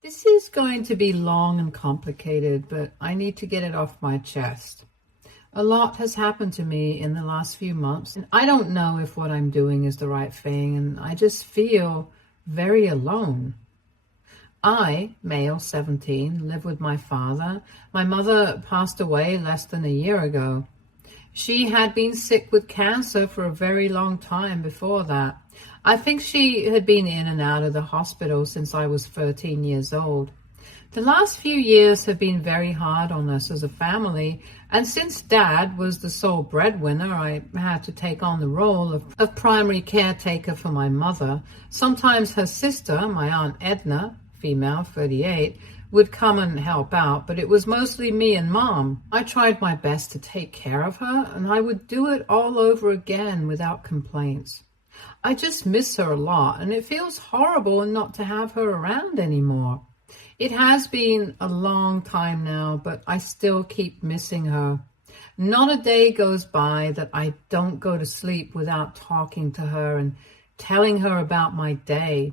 This is going to be long and complicated, but I need to get it off my chest. A lot has happened to me in the last few months, and I don't know if what I'm doing is the right thing, and I just feel very alone. I, male 17, live with my father. My mother passed away less than a year ago. She had been sick with cancer for a very long time before that. I think she had been in and out of the hospital since I was 13 years old. The last few years have been very hard on us as a family, and since Dad was the sole breadwinner, I had to take on the role of primary caretaker for my mother. Sometimes her sister, my Aunt Edna, female, 38, would come and help out, but it was mostly me and Mom. I tried my best to take care of her, and I would do it all over again without complaints. I just miss her a lot, and it feels horrible not to have her around anymore. It has been a long time now, but I still keep missing her. Not a day goes by that I don't go to sleep without talking to her and telling her about my day.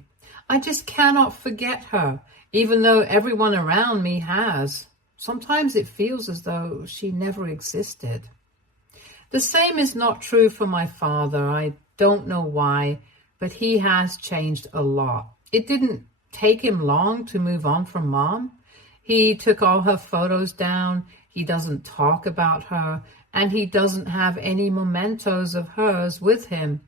I just cannot forget her, even though everyone around me has. Sometimes it feels as though she never existed. The same is not true for my father. I don't know why, but he has changed a lot. It didn't take him long to move on from Mom. He took all her photos down. He doesn't talk about her, and he doesn't have any mementos of hers with him.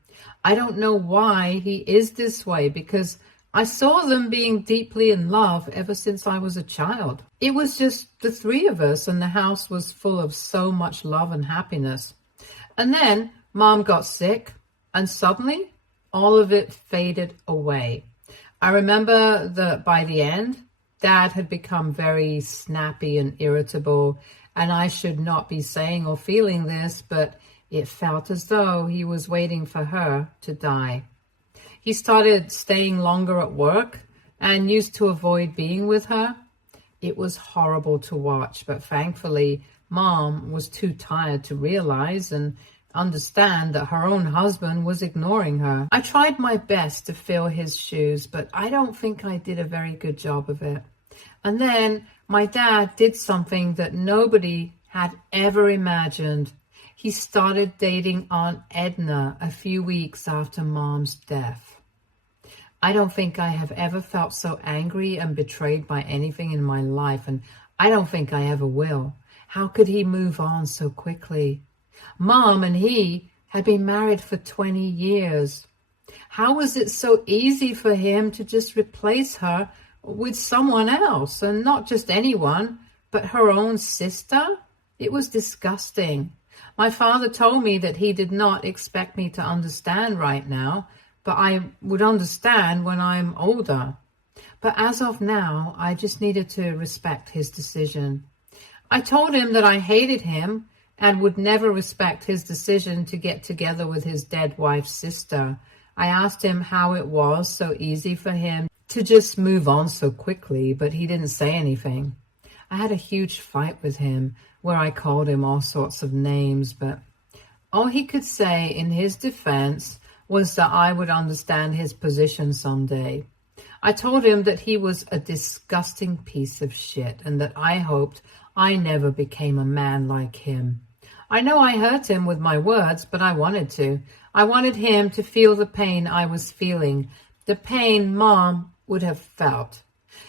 I don't know why he is this way, because I saw them being deeply in love ever since I was a child. It was just the three of us, and the house was full of so much love and happiness. And then Mom got sick, and suddenly all of it faded away. I remember that by the end, Dad had become very snappy and irritable, and I should not be saying or feeling this, but it felt as though he was waiting for her to die. He started staying longer at work and used to avoid being with her. It was horrible to watch, but thankfully, Mom was too tired to realize and understand that her own husband was ignoring her. I tried my best to fill his shoes, but I don't think I did a very good job of it. And then my dad did something that nobody had ever imagined. He started dating Aunt Edna a few weeks after Mom's death. I don't think I have ever felt so angry and betrayed by anything in my life, and I don't think I ever will. How could he move on so quickly? Mom and he had been married for 20 years. How was it so easy for him to just replace her with someone else, and not just anyone, but her own sister? It was disgusting. My father told me that he did not expect me to understand right now, but I would understand when I'm older. But as of now, I just needed to respect his decision. I told him that I hated him and would never respect his decision to get together with his dead wife's sister. I asked him how it was so easy for him to just move on so quickly, but he didn't say anything. I had a huge fight with him where I called him all sorts of names, but all he could say in his defense was that I would understand his position someday. I told him that he was a disgusting piece of shit and that I hoped I never became a man like him. I know I hurt him with my words, but I wanted to. I wanted him to feel the pain I was feeling, the pain Mom would have felt.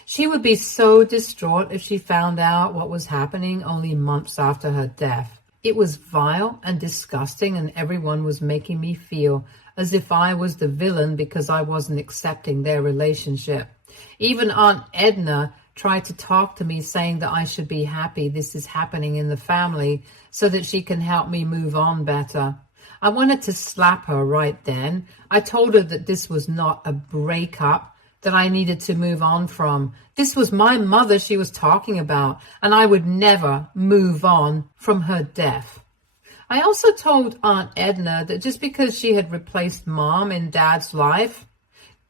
She would be so distraught if she found out what was happening only months after her death. It was vile and disgusting, and everyone was making me feel as if I was the villain because I wasn't accepting their relationship. Even Aunt Edna tried to talk to me, saying that I should be happy this is happening in the family so that she can help me move on better. I wanted to slap her right then. I told her that this was not a breakup that I needed to move on from. This was my mother she was talking about, and I would never move on from her death. I also told Aunt Edna that just because she had replaced Mom in Dad's life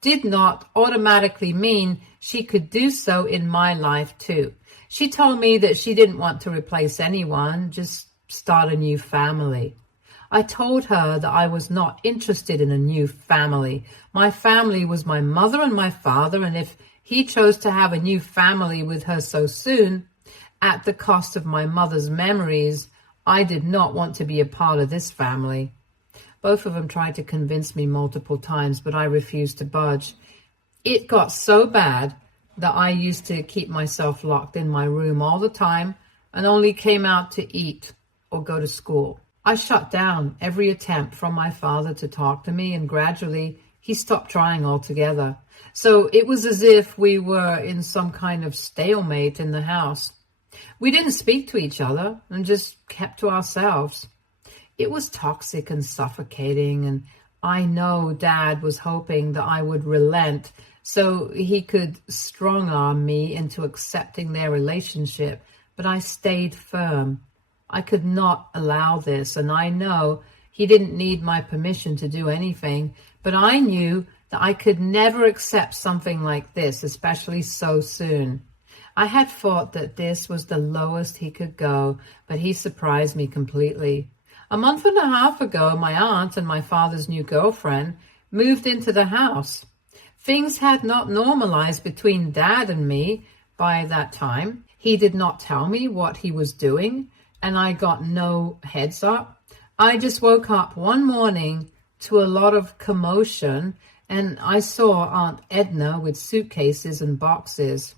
did not automatically mean she could do so in my life too. She told me that she didn't want to replace anyone, just start a new family. I told her that I was not interested in a new family. My family was my mother and my father, and if He chose to have a new family with her so soon, at the cost of my mother's memories. I did not want to be a part of this family. Both of them tried to convince me multiple times, but I refused to budge. It got so bad that I used to keep myself locked in my room all the time and only came out to eat or go to school. I shut down every attempt from my father to talk to me, and gradually he stopped trying altogether. So it was as if we were in some kind of stalemate in the house. We didn't speak to each other and just kept to ourselves. It was toxic and suffocating, and I know Dad was hoping that I would relent so he could strong-arm me into accepting their relationship, but I stayed firm. I could not allow this, and I know he didn't need my permission to do anything, but I knew that I could never accept something like this, especially so soon. I had thought that this was the lowest he could go, but he surprised me completely. A month and a half ago, my aunt and my father's new girlfriend moved into the house. Things had not normalized between Dad and me by that time. He did not tell me what he was doing, and I got no heads up. I just woke up one morning to a lot of commotion, and I saw Aunt Edna with suitcases and boxes.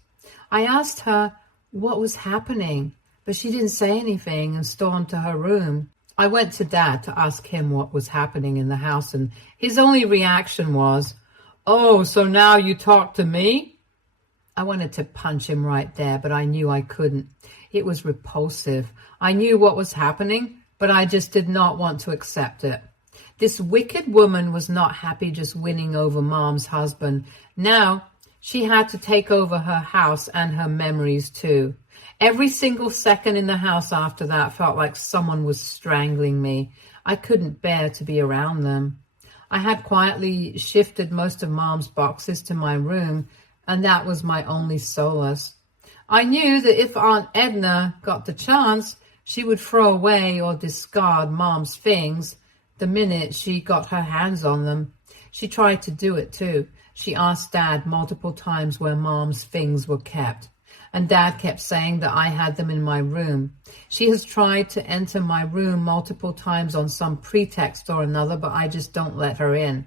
I asked her what was happening, but she didn't say anything and stormed to her room. I went to Dad to ask him what was happening in the house, and his only reaction was, "Oh, so now you talk to me?" I wanted to punch him right there, but I knew I couldn't. It was repulsive. I knew what was happening, but I just did not want to accept it. This wicked woman was not happy just winning over Mom's husband. Now she had to take over her house and her memories too. Every single second in the house after that felt like someone was strangling me. I couldn't bear to be around them. I had quietly shifted most of Mom's boxes to my room, and that was my only solace. I knew that if Aunt Edna got the chance, she would throw away or discard Mom's things the minute she got her hands on them. She tried to do it too. She asked Dad multiple times where Mom's things were kept, and Dad kept saying that I had them in my room. She has tried to enter my room multiple times on some pretext or another, but I just don't let her in.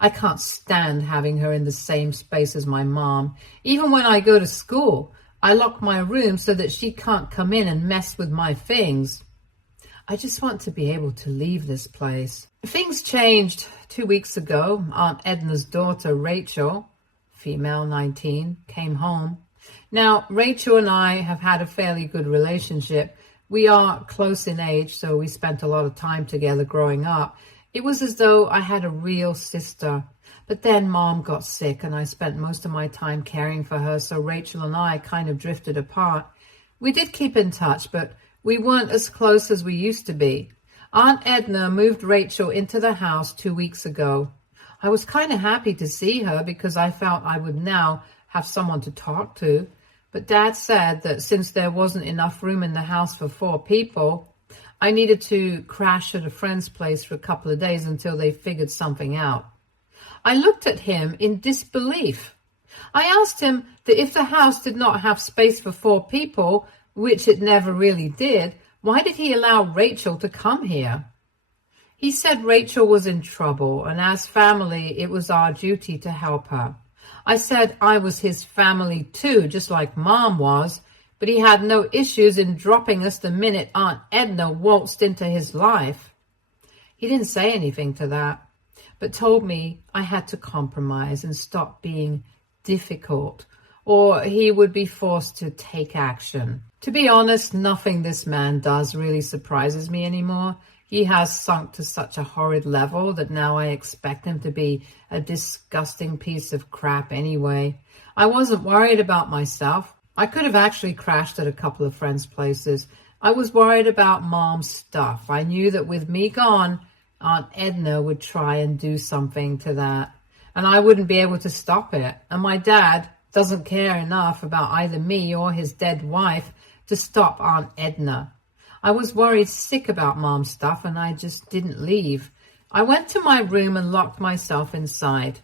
I can't stand having her in the same space as my mom. Even when I go to school, I lock my room so that she can't come in and mess with my things. I just want to be able to leave this place. Things changed 2 weeks ago. Aunt Edna's daughter, Rachel, female 19, came home. Now, Rachel and I have had a fairly good relationship. We are close in age, so we spent a lot of time together growing up. It was as though I had a real sister. But then Mom got sick, and I spent most of my time caring for her, so Rachel and I kind of drifted apart. We did keep in touch, but we weren't as close as we used to be. Aunt Edna moved Rachel into the house 2 weeks ago. I was kind of happy to see her because I felt I would now have someone to talk to. But Dad said that since there wasn't enough room in the house for 4 people, I needed to crash at a friend's place for a couple of days until they figured something out. I looked at him in disbelief. I asked him that if the house did not have space for 4 people, which it never really did, why did he allow Rachel to come here? He said Rachel was in trouble, and as family, it was our duty to help her. I said I was his family too, just like Mom was, but he had no issues in dropping us the minute Aunt Edna waltzed into his life. He didn't say anything to that, but told me I had to compromise and stop being difficult, or he would be forced to take action. To be honest, nothing this man does really surprises me anymore. He has sunk to such a horrid level that now I expect him to be a disgusting piece of crap anyway. I wasn't worried about myself. I could have actually crashed at a couple of friends' places. I was worried about Mom's stuff. I knew that with me gone, Aunt Edna would try and do something to that, and I wouldn't be able to stop it. And my dad doesn't care enough about either me or his dead wife to stop Aunt Edna. I was worried sick about Mom's stuff, and I just didn't leave. I went to my room and locked myself inside.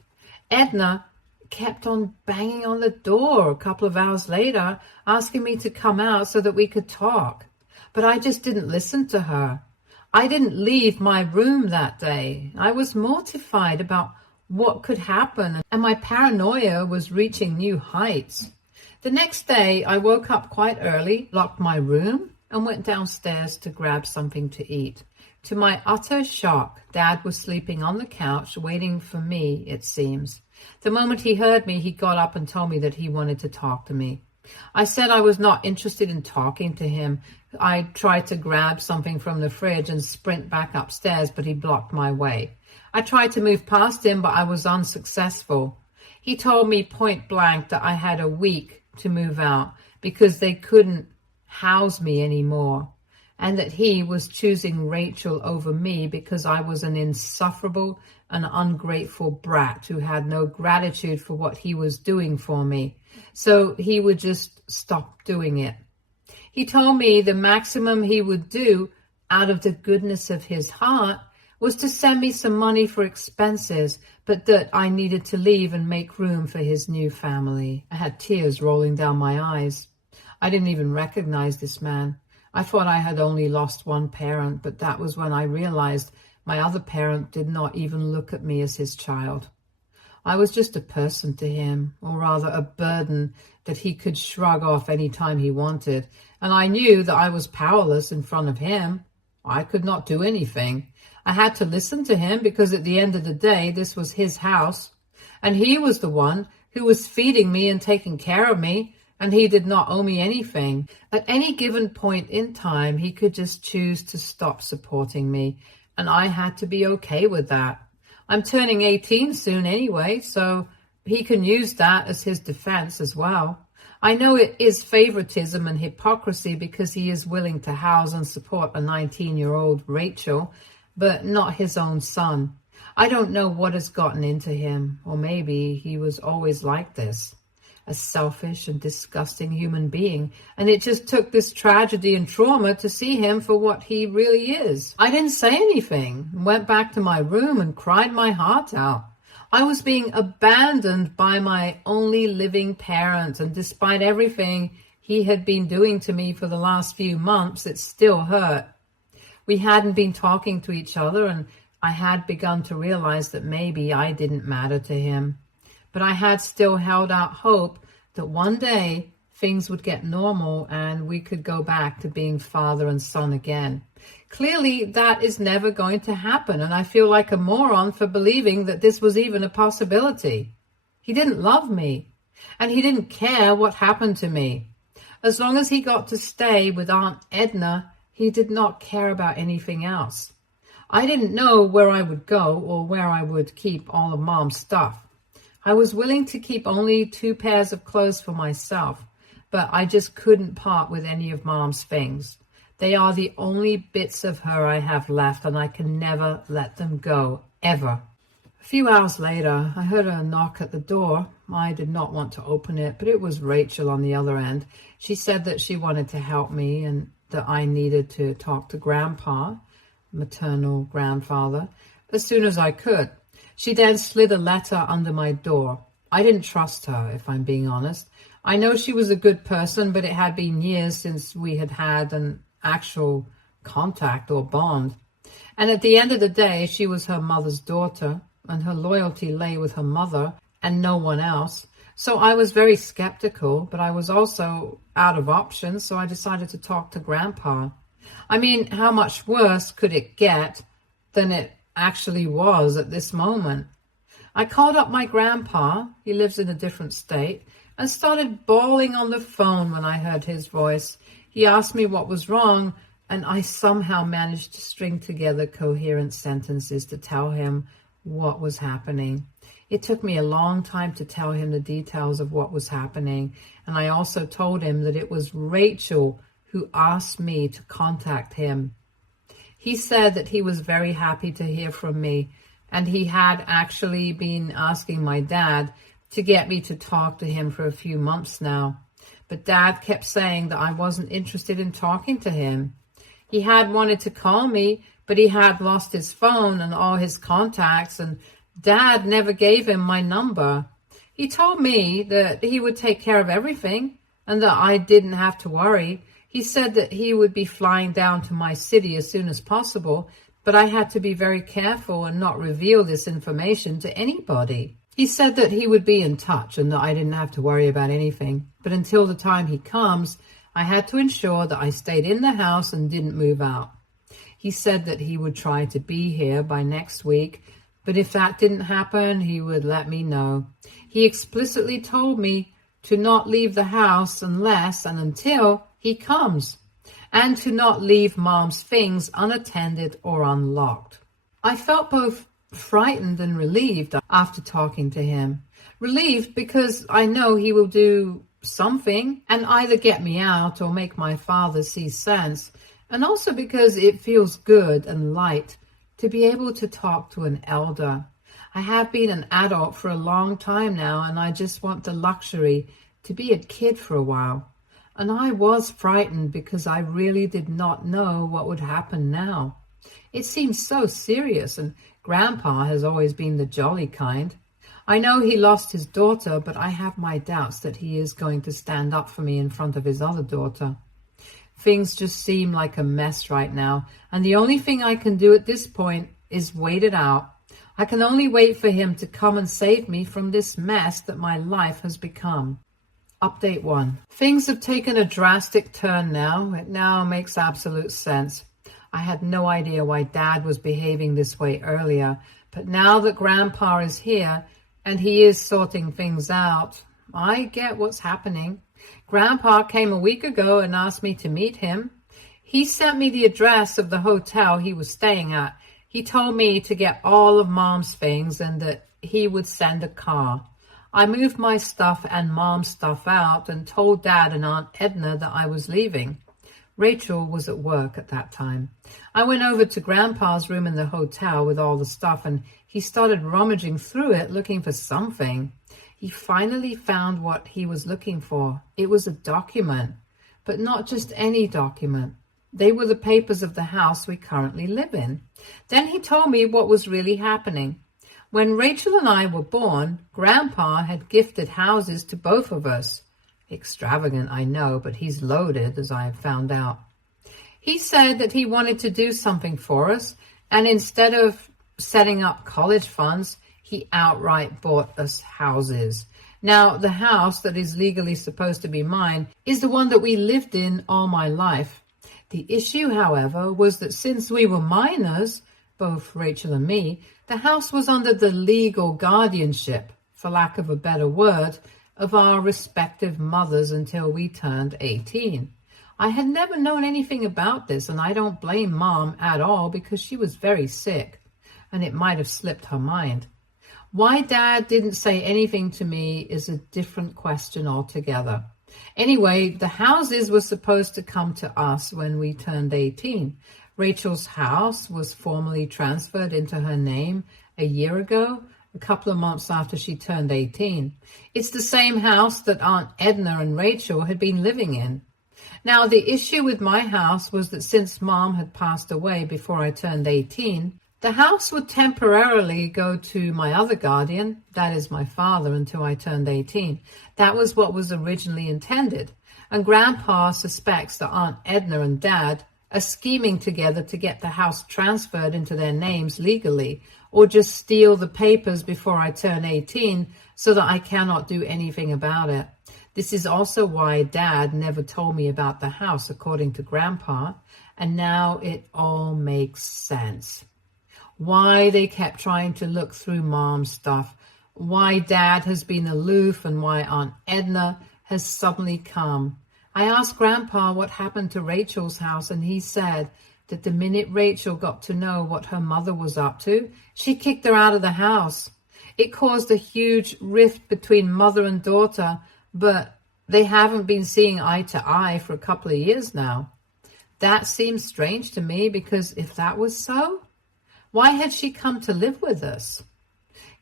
Edna kept on banging on the door a couple of hours later, asking me to come out so that we could talk. But I just didn't listen to her. I didn't leave my room that day. I was mortified about what could happen, and my paranoia was reaching new heights. The next day, I woke up quite early, locked my room, and went downstairs to grab something to eat. To my utter shock, Dad was sleeping on the couch, waiting for me, it seems. The moment he heard me, he got up and told me that he wanted to talk to me. I said I was not interested in talking to him. I tried to grab something from the fridge and sprint back upstairs, but he blocked my way. I tried to move past him, but I was unsuccessful. He told me point blank that I had a week to move out because they couldn't house me anymore, and that he was choosing Rachel over me because I was an insufferable and ungrateful brat who had no gratitude for what he was doing for me. So he would just stop doing it. He told me the maximum he would do out of the goodness of his heart was to send me some money for expenses, but that I needed to leave and make room for his new family. I had tears rolling down my eyes. I didn't even recognize this man. I thought I had only lost one parent, but that was when I realized my other parent did not even look at me as his child. I was just a person to him, or rather a burden that he could shrug off any time he wanted, and I knew that I was powerless in front of him. I could not do anything. I had to listen to him because at the end of the day, this was his house, and he was the one who was feeding me and taking care of me, and he did not owe me anything. At any given point in time, he could just choose to stop supporting me, and I had to be okay with that. I'm turning 18 soon anyway, so he can use that as his defense as well. I know it is favoritism and hypocrisy because he is willing to house and support a 19-year-old Rachel, but not his own son. I don't know what has gotten into him, or maybe he was always like this, a selfish and disgusting human being, and it just took this tragedy and trauma to see him for what he really is. I didn't say anything, went back to my room and cried my heart out. I was being abandoned by my only living parent, and despite everything he had been doing to me for the last few months, it still hurt. We hadn't been talking to each other, and I had begun to realize that maybe I didn't matter to him. But I had still held out hope that one day things would get normal and we could go back to being father and son again. Clearly, that is never going to happen, and I feel like a moron for believing that this was even a possibility. He didn't love me, and he didn't care what happened to me. As long as he got to stay with Aunt Edna, he did not care about anything else. I didn't know where I would go or where I would keep all of Mom's stuff. I was willing to keep only 2 pairs of clothes for myself, but I just couldn't part with any of Mom's things. They are the only bits of her I have left, and I can never let them go, ever. A few hours later, I heard a knock at the door. I did not want to open it, but it was Rachel on the other end. She said that she wanted to help me and that I needed to talk to Grandpa, maternal grandfather, as soon as I could. She then slid a letter under my door. I didn't trust her, if I'm being honest. I know she was a good person, but it had been years since we had had an actual contact or bond. And at the end of the day, she was her mother's daughter, and her loyalty lay with her mother and no one else. So I was very skeptical, but I was also out of options, so I decided to talk to Grandpa. I mean, how much worse could it get than it actually was at this moment? I called up my grandpa, he lives in a different state, and started bawling on the phone when I heard his voice. He asked me what was wrong, and I somehow managed to string together coherent sentences to tell him what was happening. It took me a long time to tell him the details of what was happening, and I also told him that it was Rachel who asked me to contact him. He said that he was very happy to hear from me, and he had actually been asking my dad to get me to talk to him for a few months now. But Dad kept saying that I wasn't interested in talking to him. He had wanted to call me, but he had lost his phone and all his contacts, and Dad never gave him my number. He told me that he would take care of everything and that I didn't have to worry. He said that he would be flying down to my city as soon as possible, but I had to be very careful and not reveal this information to anybody. He said that he would be in touch and that I didn't have to worry about anything. But until the time he comes, I had to ensure that I stayed in the house and didn't move out. He said that he would try to be here by next week, but if that didn't happen, he would let me know. He explicitly told me to not leave the house unless and until he comes, and to not leave Mom's things unattended or unlocked. I felt both frightened and relieved after talking to him. Relieved because I know he will do something and either get me out or make my father see sense, and also because it feels good and light to be able to talk to an elder. I have been an adult for a long time now, and I just want the luxury to be a kid for a while. And I was frightened because I really did not know what would happen now. It seems so serious, and Grandpa has always been the jolly kind. I know he lost his daughter, but I have my doubts that he is going to stand up for me in front of his other daughter. Things just seem like a mess right now, and the only thing I can do at this point is wait it out. I can only wait for him to come and save me from this mess that my life has become. Update 1. Things have taken a drastic turn now. It now makes absolute sense. I had no idea why Dad was behaving this way earlier, but now that Grandpa is here and he is sorting things out, I get what's happening. Grandpa came a week ago and asked me to meet him. He sent me the address of the hotel he was staying at. He told me to get all of Mom's things and that he would send a car. I moved my stuff and Mom's stuff out and told Dad and Aunt Edna that I was leaving. Rachel was at work at that time. I went over to Grandpa's room in the hotel with all the stuff, and he started rummaging through it looking for something. He finally found what he was looking for. It was a document, but not just any document. They were the papers of the house we currently live in. Then he told me what was really happening. When Rachel and I were born, Grandpa had gifted houses to both of us. Extravagant, I know, but he's loaded, as I have found out. He said that he wanted to do something for us, and instead of setting up college funds, he outright bought us houses. Now, the house that is legally supposed to be mine is the one that we lived in all my life. The issue, however, was that since we were minors, both Rachel and me, the house was under the legal guardianship, for lack of a better word, of our respective mothers until we turned 18. I had never known anything about this, and I don't blame Mom at all because she was very sick, and it might have slipped her mind. Why Dad didn't say anything to me is a different question altogether. Anyway, the houses were supposed to come to us when we turned 18. Rachel's house was formally transferred into her name a year ago, a couple of months after she turned 18. It's the same house that Aunt Edna and Rachel had been living in. Now, the issue with my house was that since Mom had passed away before I turned 18, the house would temporarily go to my other guardian, that is my father, until I turned 18. That was what was originally intended. And Grandpa suspects that Aunt Edna and Dad are scheming together to get the house transferred into their names legally, or just steal the papers before I turn 18 so that I cannot do anything about it. This is also why Dad never told me about the house, according to Grandpa, and now it all makes sense. Why they kept trying to look through Mom's stuff, why Dad has been aloof, and why Aunt Edna has suddenly come. I asked Grandpa what happened to Rachel's house, and he said that the minute Rachel got to know what her mother was up to, she kicked her out of the house. It caused a huge rift between mother and daughter, but they haven't been seeing eye to eye for a couple of years now. That seems strange to me, because if that was so, why had she come to live with us?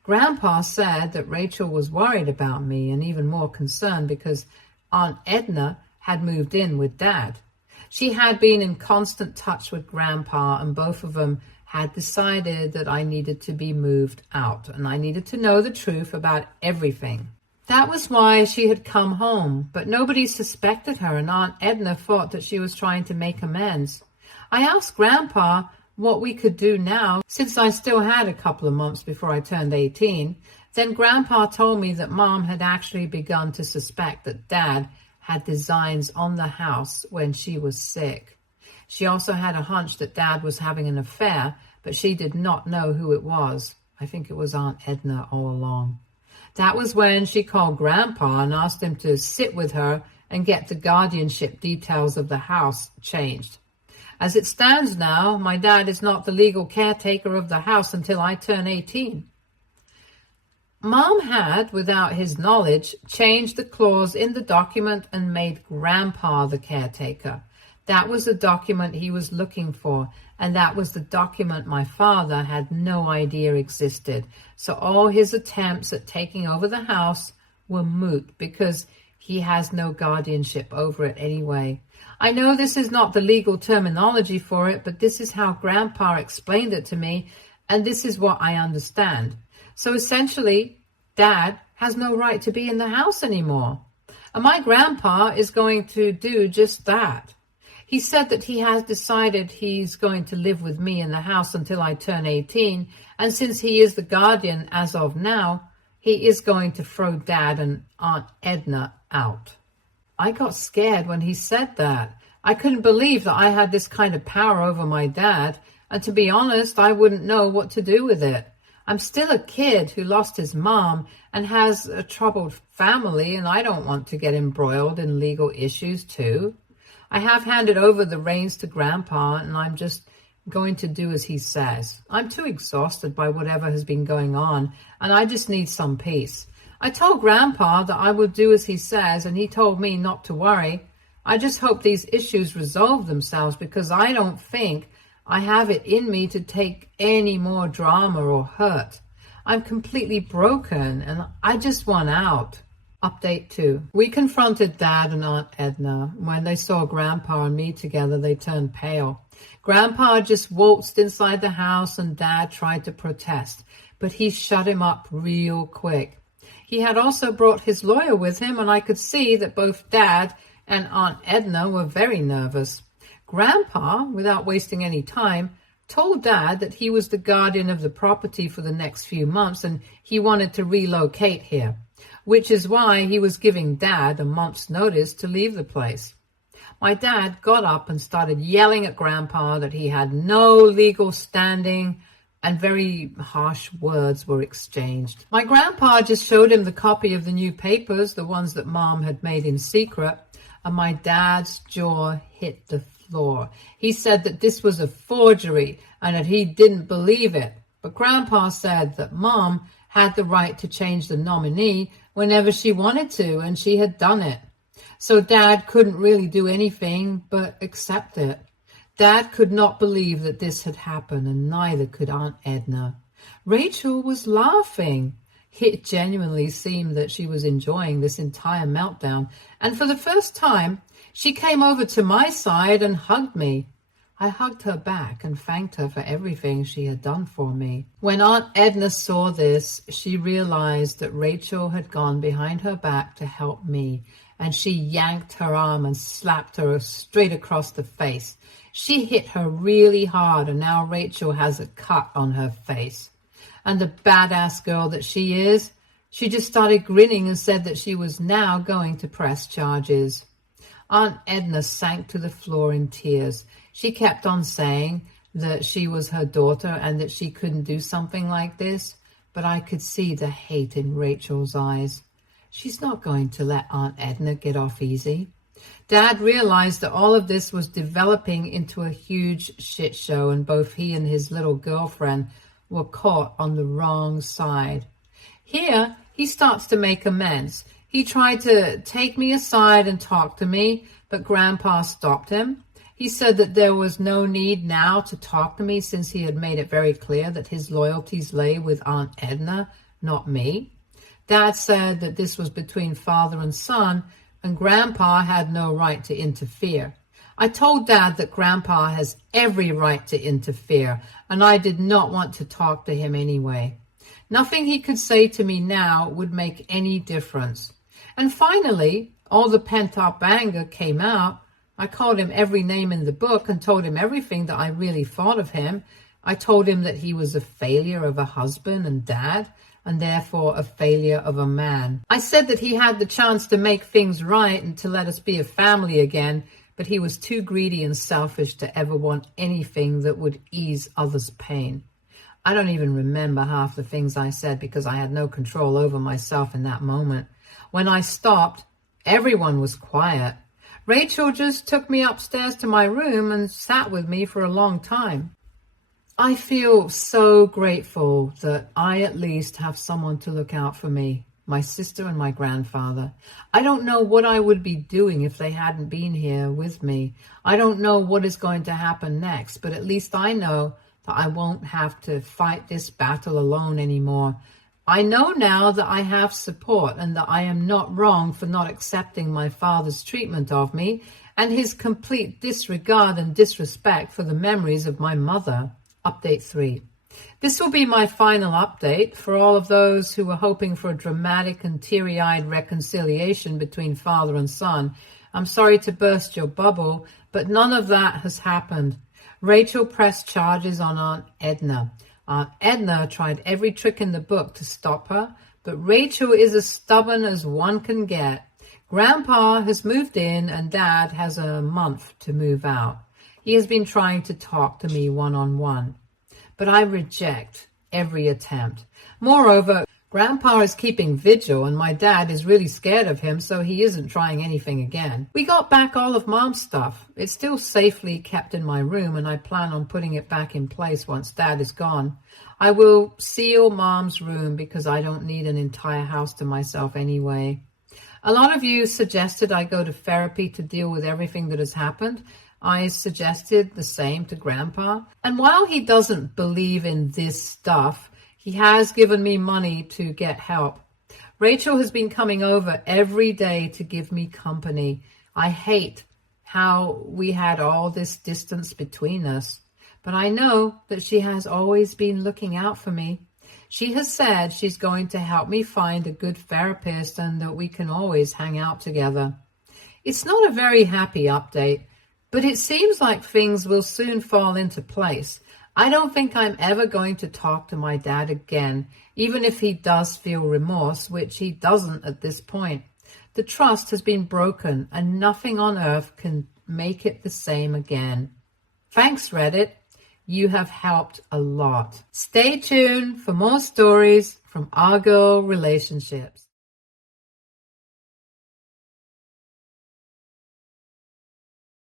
Grandpa said that Rachel was worried about me and even more concerned because Aunt Edna had moved in with Dad. She had been in constant touch with Grandpa, and both of them had decided that I needed to be moved out and I needed to know the truth about everything. That was why she had come home, but nobody suspected her, and Aunt Edna thought that she was trying to make amends. I asked Grandpa what we could do now, since I still had a couple of months before I turned 18. Then Grandpa told me that Mom had actually begun to suspect that Dad had designs on the house when she was sick. She also had a hunch that Dad was having an affair, but she did not know who it was. I think it was Aunt Edna all along. That was when she called Grandpa and asked him to sit with her and get the guardianship details of the house changed. As it stands now, my dad is not the legal caretaker of the house until I turn 18. Mom had, without his knowledge, changed the clause in the document and made Grandpa the caretaker. That was the document he was looking for, and that was the document my father had no idea existed. So all his attempts at taking over the house were moot because he has no guardianship over it anyway. I know this is not the legal terminology for it, but this is how Grandpa explained it to me, and this is what I understand. So essentially, Dad has no right to be in the house anymore. And my grandpa is going to do just that. He said that he has decided he's going to live with me in the house until I turn 18, and since he is the guardian as of now, he is going to throw Dad and Aunt Edna out. I got scared when he said that. I couldn't believe that I had this kind of power over my dad, and to be honest, I wouldn't know what to do with it. I'm still a kid who lost his mom and has a troubled family, and I don't want to get embroiled in legal issues too. I have handed over the reins to Grandpa, and I'm just going to do as he says. I'm too exhausted by whatever has been going on, and I just need some peace. I told Grandpa that I would do as he says, and he told me not to worry. I just hope these issues resolve themselves, because I don't think I have it in me to take any more drama or hurt. I'm completely broken, and I just want out. Update 2. We confronted Dad and Aunt Edna. When they saw Grandpa and me together, they turned pale. Grandpa just waltzed inside the house, and Dad tried to protest, but he shut him up real quick. He had also brought his lawyer with him, and I could see that both Dad and Aunt Edna were very nervous. Grandpa, without wasting any time, told Dad that he was the guardian of the property for the next few months and he wanted to relocate here, which is why he was giving Dad a month's notice to leave the place. My dad got up and started yelling at Grandpa that he had no legal standing, and very harsh words were exchanged. My grandpa just showed him the copy of the new papers, the ones that Mom had made in secret, and my dad's jaw hit the floor. He said that this was a forgery and that he didn't believe it. But Grandpa said that Mom had the right to change the nominee whenever she wanted to, and she had done it. So Dad couldn't really do anything but accept it. Dad could not believe that this had happened, and neither could Aunt Edna. Rachel was laughing. It genuinely seemed that she was enjoying this entire meltdown, and for the first time, she came over to my side and hugged me. I hugged her back and thanked her for everything she had done for me. When Aunt Edna saw this, she realized that Rachel had gone behind her back to help me, and she yanked her arm and slapped her straight across the face. She hit her really hard, and now Rachel has a cut on her face. And the badass girl that she is, she just started grinning and said that she was now going to press charges. Aunt Edna sank to the floor in tears. She kept on saying that she was her daughter and that she couldn't do something like this, but I could see the hate in Rachel's eyes. She's not going to let Aunt Edna get off easy. Dad realized that all of this was developing into a huge shit show, and both he and his little girlfriend were caught on the wrong side. Here, he starts to make amends. He tried to take me aside and talk to me, but Grandpa stopped him. He said that there was no need now to talk to me since he had made it very clear that his loyalties lay with Aunt Edna, not me. Dad said that this was between father and son, and Grandpa had no right to interfere. I told Dad that Grandpa has every right to interfere, and I did not want to talk to him anyway. Nothing he could say to me now would make any difference. And finally, all the pent-up anger came out. I called him every name in the book and told him everything that I really thought of him. I told him that he was a failure of a husband and dad, and therefore a failure of a man. I said that he had the chance to make things right and to let us be a family again, but he was too greedy and selfish to ever want anything that would ease others' pain. I don't even remember half the things I said because I had no control over myself in that moment. When I stopped, everyone was quiet. Rachel just took me upstairs to my room and sat with me for a long time. I feel so grateful that I at least have someone to look out for me, my sister and my grandfather. I don't know what I would be doing if they hadn't been here with me. I don't know what is going to happen next, but at least I know that I won't have to fight this battle alone anymore. I know now that I have support and that I am not wrong for not accepting my father's treatment of me and his complete disregard and disrespect for the memories of my mother. Update 3. This will be my final update for all of those who were hoping for a dramatic and teary-eyed reconciliation between father and son. I'm sorry to burst your bubble, but none of that has happened. Rachel pressed charges on Aunt Edna. Aunt Edna tried every trick in the book to stop her, but Rachel is as stubborn as one can get. Grandpa has moved in and Dad has a month to move out. He has been trying to talk to me one-on-one, but I reject every attempt. Moreover, Grandpa is keeping vigil and my dad is really scared of him, so he isn't trying anything again. We got back all of Mom's stuff. It's still safely kept in my room and I plan on putting it back in place once Dad is gone. I will seal Mom's room because I don't need an entire house to myself anyway. A lot of you suggested I go to therapy to deal with everything that has happened. I suggested the same to Grandpa. And while he doesn't believe in this stuff, he has given me money to get help. Rachel has been coming over every day to give me company. I hate how we had all this distance between us, but I know that she has always been looking out for me. She has said she's going to help me find a good therapist and that we can always hang out together. It's not a very happy update, but it seems like things will soon fall into place. I don't think I'm ever going to talk to my dad again, even if he does feel remorse, which he doesn't at this point. The trust has been broken and nothing on earth can make it the same again. Thanks, Reddit. You have helped a lot. Stay tuned for more stories from Our Girl Relationships.